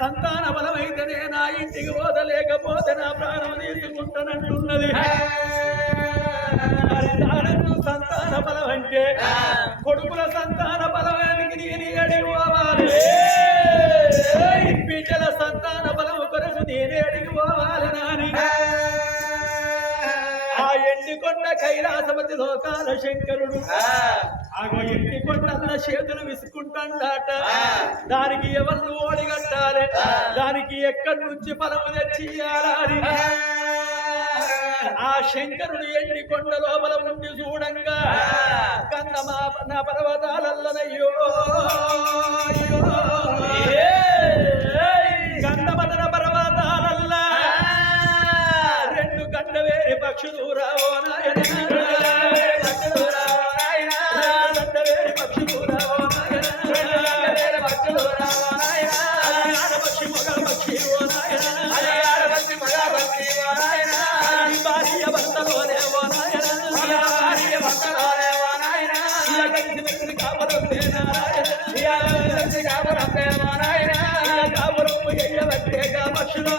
సంతాన బలమైతేనే నా ఇంటికి పోతలేకపోతే నా ప్రాణం తీసుకుంటానంటున్నది. సంతాన బలం అంటే కొడుకుల సంతాన బలవానికి నేను అడిగి పోవాలి? బిడ్డల సంతాన బలం కొరకు నేనే అడిగి పోవాలి నాని? కొండ కైలాసమతి లోకాల శంకరుడు. ఆగో ఇంటి కొండల చేతులు విసుకుంటాడట దానికి ఎవరు ఓడిగట్టాలి దానికి ఎక్కడి నుంచి పరము తెచ్చి ఆ. శంకరుడు ఎండి కొండ లోపల ఉండి చూడంగా కన్న మా పర్వతాలల్లనయ్యో అయ్యో. చూరావో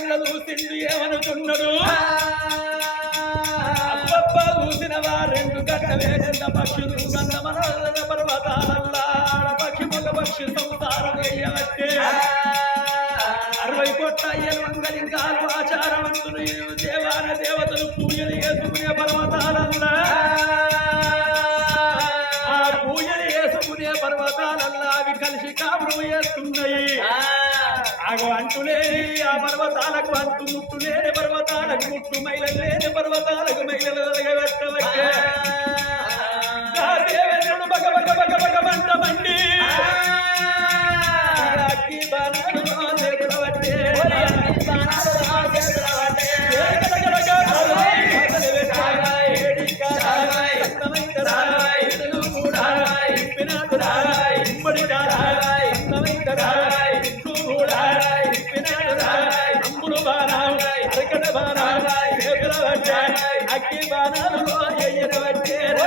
కళ్ళ చూసిండు ఏమనుకున్నాడు? అబ్బబ్బా చూసిన వారెండు కట్ట వేసేంత పక్షులు కన్నమన దేవతాలకు అంటు ముట్టులేని అట్టి బాణాలు ఎయ్యను పట్టేరా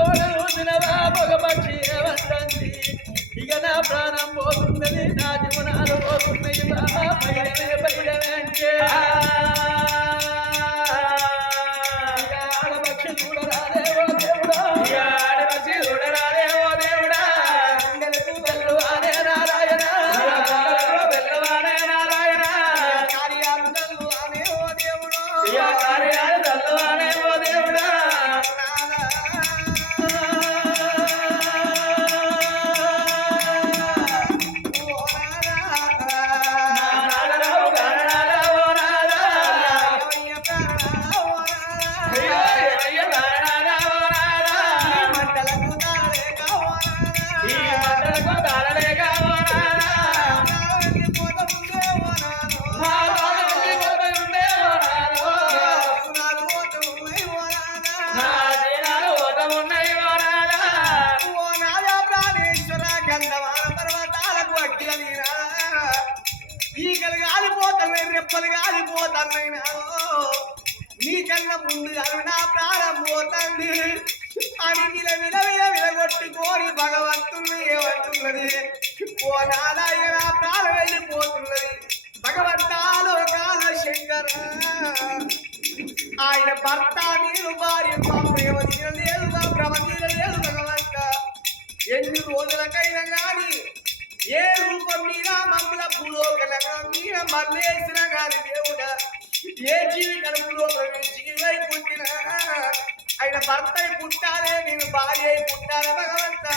ఆయన భర్త భార్య మా ప్రేమ తీరలేదు మా భ్రమ తీరలేదు భగవంత ఎన్ని రోజులకైనా గాని ఏ రూపం మీద మమ్మల భూలోకలగా మీద మల్లేసిన గాని దేవుడా ఏ జీవి కడుపులో జీవై పుట్టిన ఆయన భర్త అయి పుట్టాలే నేను భార్య అయి పుట్టాలే భగవంత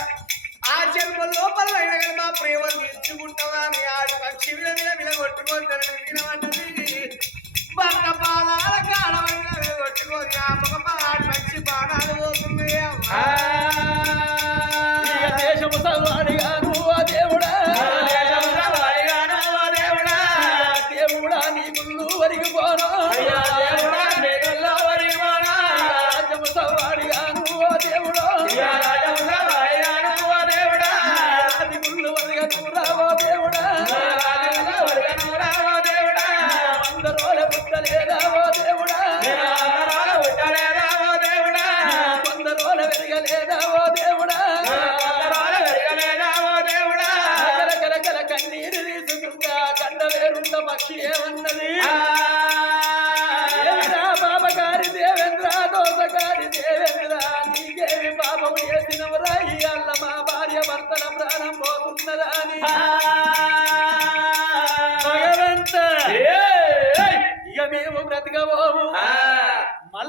ఆ జన్మ లోపల అయినా కానీ మా ప్రేమను తీర్చుకుంటావా అని ఆడి పక్షి విల విల విల కొట్టుకుంటానని వినమంటది భర్త పాదాల కాడమైన జ్ఞాపకం మంచి బాణాలు పోతున్నాయి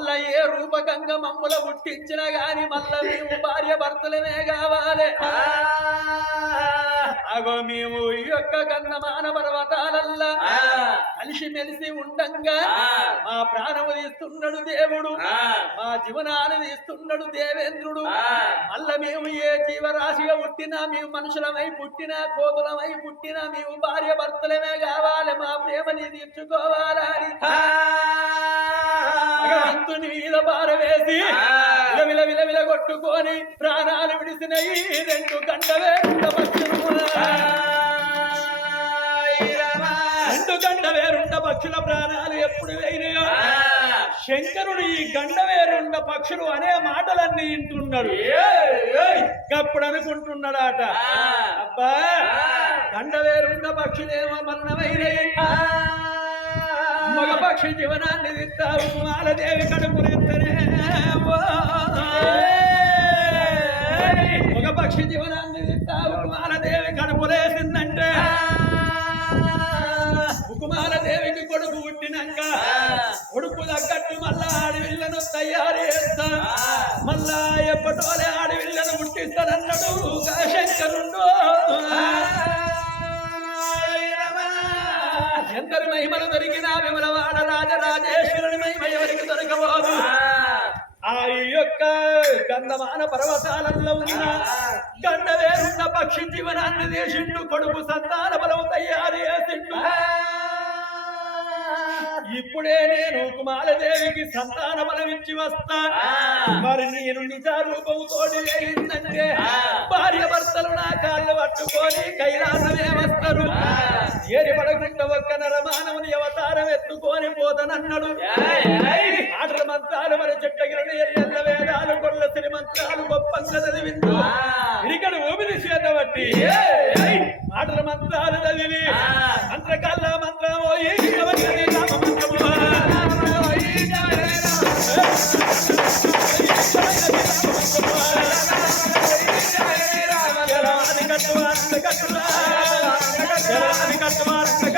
మల్ల ఏ రూపకంగా మమ్ముల పుట్టించినా గాని మల్ల మేము భార్య భర్తలమే కావాలి. అగో మేము ఈ యొక్క గంధమాన పర్వతాలల్లా కలిసి మెలిసి ఉండంగా మా ప్రాణము తీస్తున్నాడు దేవుడు. మా జీవనాన్ని తీస్తున్నాడు దేవేంద్రుడు. మల్ల మేము ఏ జీవరాశిగా పుట్టినా మేము మనుషులమై పుట్టినా కోతులమై పుట్టినా మేము భార్య భర్తలమే కావాలి. మా ప్రేమని తీర్చుకోవాలని. భగవంతుని మీద పారవేసి విల విల విల కొట్టుకొని ప్రాణాలు విడిసినయి రెండు గంటలే రెండు పక్షులు రెండు గంట వేరుండ పక్షుల ప్రాణాలు ఎప్పుడు వేయినాయో. శంకరుడు ఈ గండ వేరుండ పక్షులు అనే మాటలన్నీ వింటున్నాడు. అప్పుడు అనుకుంటున్నాడట. అబ్బా గండ వేరుండ పక్షులేమో మన్నమైనవి మగ పక్షి జీవనాన్ని దిస్తావు మాలదేవి కడుపునెత్తనే మగ పక్షి జీవనాన్ని దిస్తావు మాలదేవి కడుపులేసిందంటే దేవికి కొడుకు పుట్టినాక కొడుకు తగ్గట్టు మళ్ళా ఆడవిళ్ళను తయారు చేస్తా. మళ్ళా ఎప్పటోలే ఆడవిళ్ళను పుట్టిస్తానన్నాడు. శంకరుండు మహిమలు దొరికినా విమలవాడ రాజరాజేశ్వరుని మహిమ ఎవరికి దొరకబోదు? ఆ. యొక్క గంధమాన పర్వతాలలో ఉన్న గండ వేరున్న పక్షి జీవనాన్ని దేశిండు కొడుకు సంతాన బలం తయారు చేసిండు. ఇప్పుడే నేను కుమారదేవికి సంతాన బలం ఇచ్చి వస్తా. మరి నేను నిజ రూపంతో వేయిందంటే భార్య భర్తలు నా కాళ్ళు పట్టుకొని కైలాసమే వస్తారు ఏరి పడకుండా ఒక్క నరమానవుని అవతారం ఎత్తుకొని పోతనన్నాడు ఆటల మంత్రాలు మరి చెట్టగిరని ఎల్ల వేదాలు కొల్ల సిరి మంత్రాలు గొప్పంగా చదివిందు ఇరికడు ఊపిరి చేత బట్టి ఆటల మంత్రాలు చదివి మంత్రకాల మంత్రము కట్టులా Será que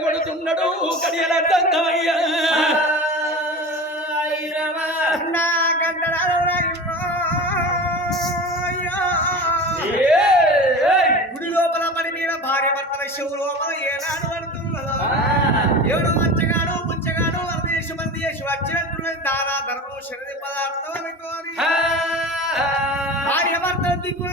కొడుతున్నాడు. కడియల. గుడి లోపల పడి మీద భార్య భర్తల శివు లోపల ఏనాడు పడుతున్నదో? ఎవడు మంచగాడు పుచ్చగాడు వరదేశం వరదేశం వచ్చినట్టున్నది దానా ధర్మం శరీర పదార్థం అనుకోని భార్య భర్తల దిక్కులు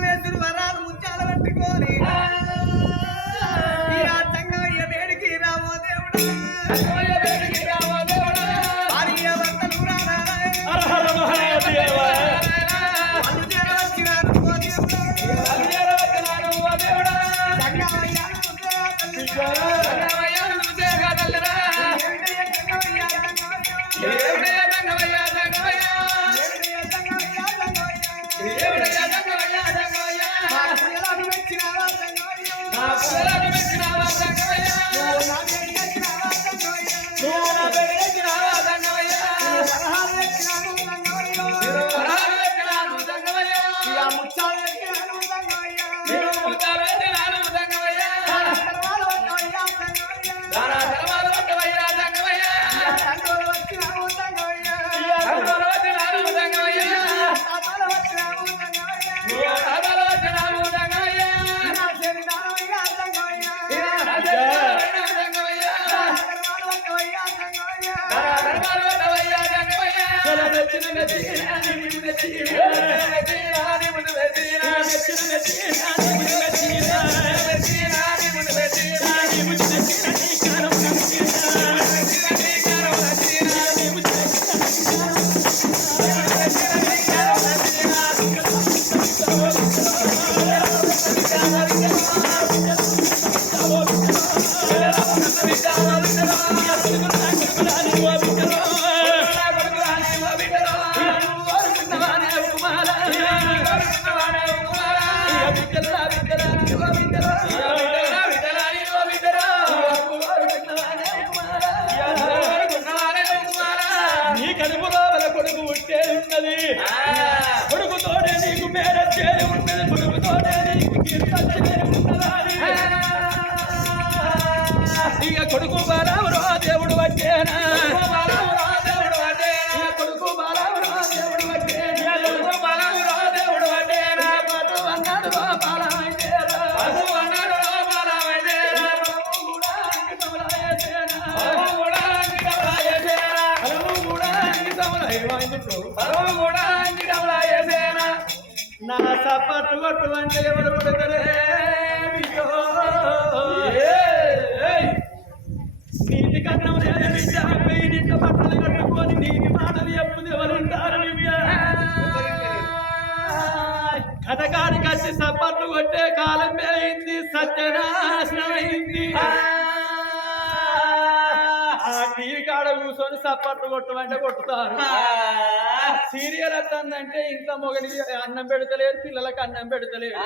కొట్టుతారు సీరియల్ వస్తుందంటే ఇంట్లో మొగలికి అన్నం పెడతలేరు పిల్లలకు అన్నం పెడతలేరు.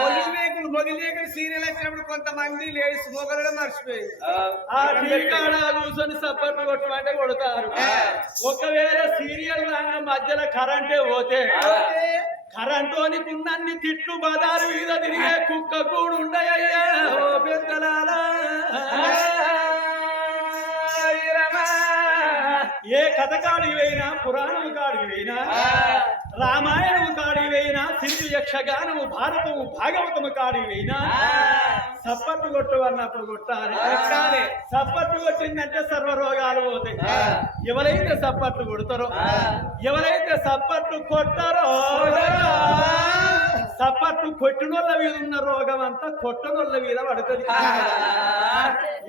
మొగిలి మొగిలి సీరియల్ వచ్చినప్పుడు కొంతమంది లేడీస్ మొగలడం మర్చిపోయింది ఆ. టీవీ కాడ కూర్చొని సపట్లు కొట్టమంటే కొడతారు. ఒకవేళ సీరియల్ రంగం మధ్యలో కరెంటే పోతే కరెంటోని ఉన్నన్ని తిట్లు బదారు మీద తిరిగే కుక్క కూడా ఉండయ్యా ఓ పెద్దలారా. ఏ కథ కాడికి పురాణం కాడికి రామాయణము కాడికి పోయినా సింధు యక్షగానము భారతము భాగవతము కాడికి పోయినా సప్పట్టు కొట్టు అన్నప్పుడు కొట్టాలి. సప్పట్టు కొట్టిందంటే సర్వ రోగాలు పోతాయి ఎవరైతే సప్పట్లు కొడతారో ఎవరైతే సప్పట్లు కొట్టారో సప్పట్లు కొట్టినోళ్ళ మీద ఉన్న రోగం అంతా కొట్టనోళ్ళ మీద పడుతుంది.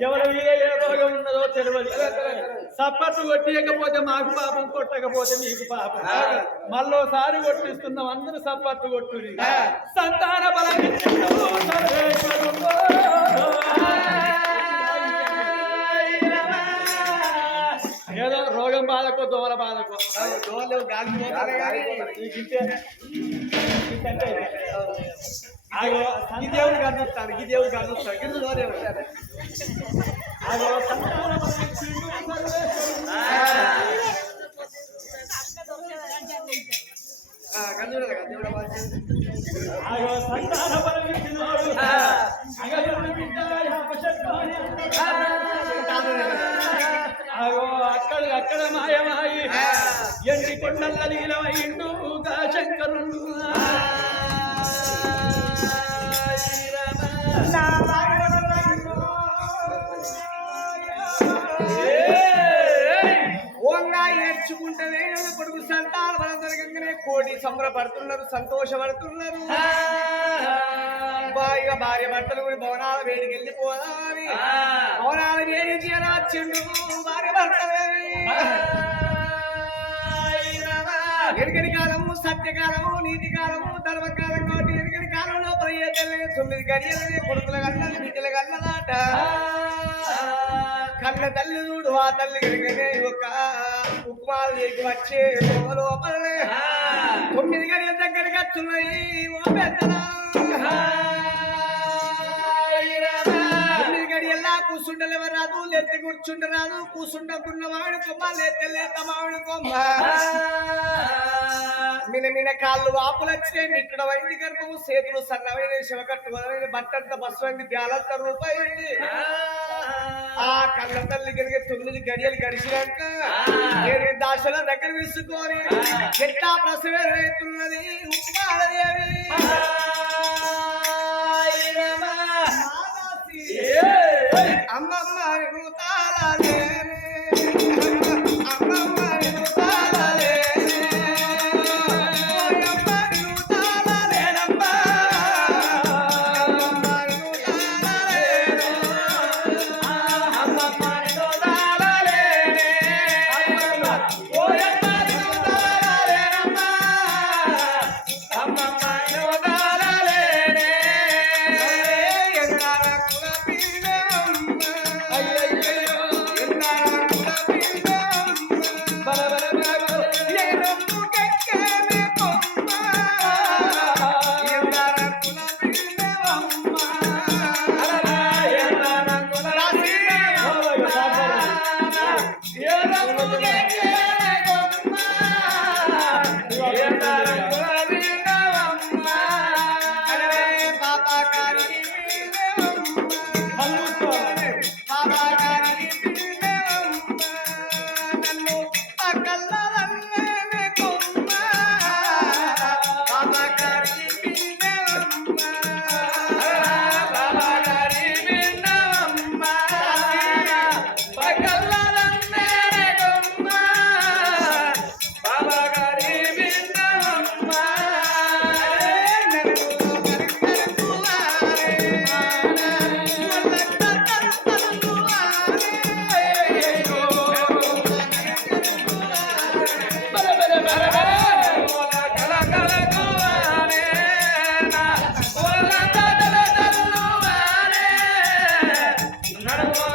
ఎవరి మీద ఏ రోగం ఉన్నదో తెలియదు. సప్పట్లు కొట్టియకపోతే మాకు పాపం కొట్టకపోతే మీకు పాపం. మళ్ళోసారి కొట్టిస్తున్నాం అందరూ సప్పట్లు కొట్టుని సంతాన ఏదో రోగం బాధకో దోమల బాధకో. ఈ దేవుడు కనుస్తాడు ఈ దేవుడు కనుస్తాడు కింద సంతాన సంబరపడుతున్నారు సంతోషపడుతున్నారు. బాగా భార్య భర్తలు కూడా భవనాల వేడికి వెళ్ళిపోవాలి భవనాల వేడి చేయనాచిండు భార్య భర్తలు ఎరుగడి కాలము సత్యకాలము నీతి కాలము ధర్మకాలం కాబట్టి ఎరుగడి కాలంలో పదిహేను తొమ్మిది గడియలని కొడుకుల కన్నది బిడ్డల కన్నదాట. కన్న తల్లి చూడు ఆ తల్లి ఒక ఉప్మాలు చేసి వచ్చే లోపలనే తొమ్మిది గడియల దగ్గరికి వస్తున్నాయి ఓ పెద్దలా. గడియల్లా కూర్చుండలేవ రాదు లెత్తి కూర్చుండ రాదు. కూర్చుండకున్న వాడు కొమ్మ లేత లేత మామిడి కొమ్మ. మిన మిన కాళ్ళు వాపులు వచ్చినాయి మిక్కడ వైంది గర్భము చేతులు సన్నమైన శివకట్టు బట్టంత బస్సు అయింది బ్యాలంత రూపాయి ఆ కళ్ళ తల్లి కనుక తొమ్మిది గడియలు గడిచినాక ఏడు దాశల దగ్గర విసుకొని ఎట్టా ప్రసవేతున్నది ఉప్మాలదేవి. అమ్మమ్మ తాళలే ఆగో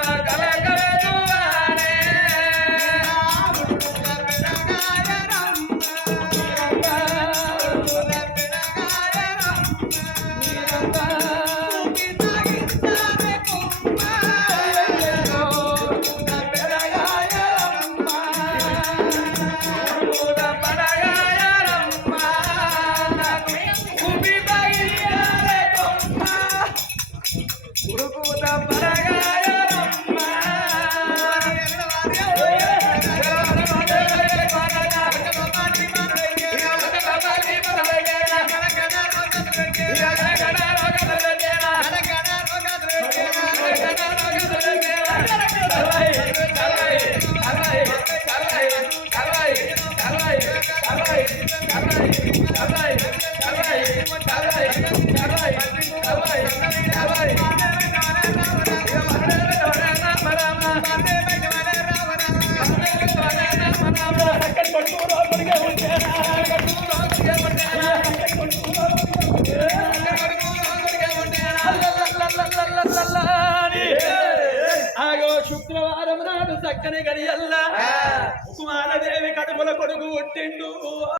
చక్కని గడియల్లా. కుమారదేవి కడుపుల కొడుకు పుట్టిండు.